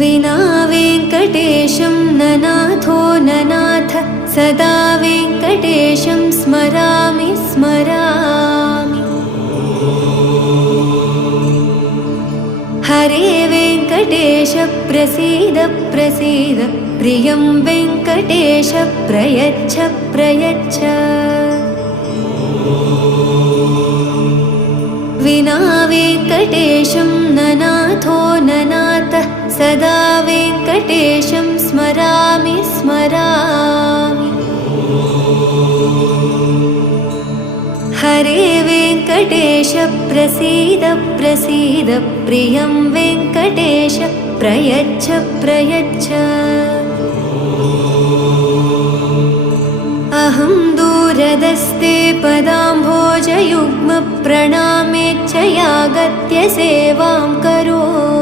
विना वेङ्कटेशं ननाथो ननाथ सदा वेङ्कटेशं स्मरामि स्मरामि। हरे वेङ्कटेश प्रसीद प्रसीद प्रियं वेङ्कटेश प्रयच्छ प्रयच्छ। विना वेङ्कटेशं ननाथो ननाथ सदा वेङ्कटेशं स्मरामि स्मरामि। हरे वेङ्कटेश प्रसीद प्रसीद प्रियं वेङ्कटेश प्रयच्छ प्रयच्छ। अहं दूरदस्ते पदाम्भोजयुग्म प्रणामेच्छयागत्य सेवां करोमि।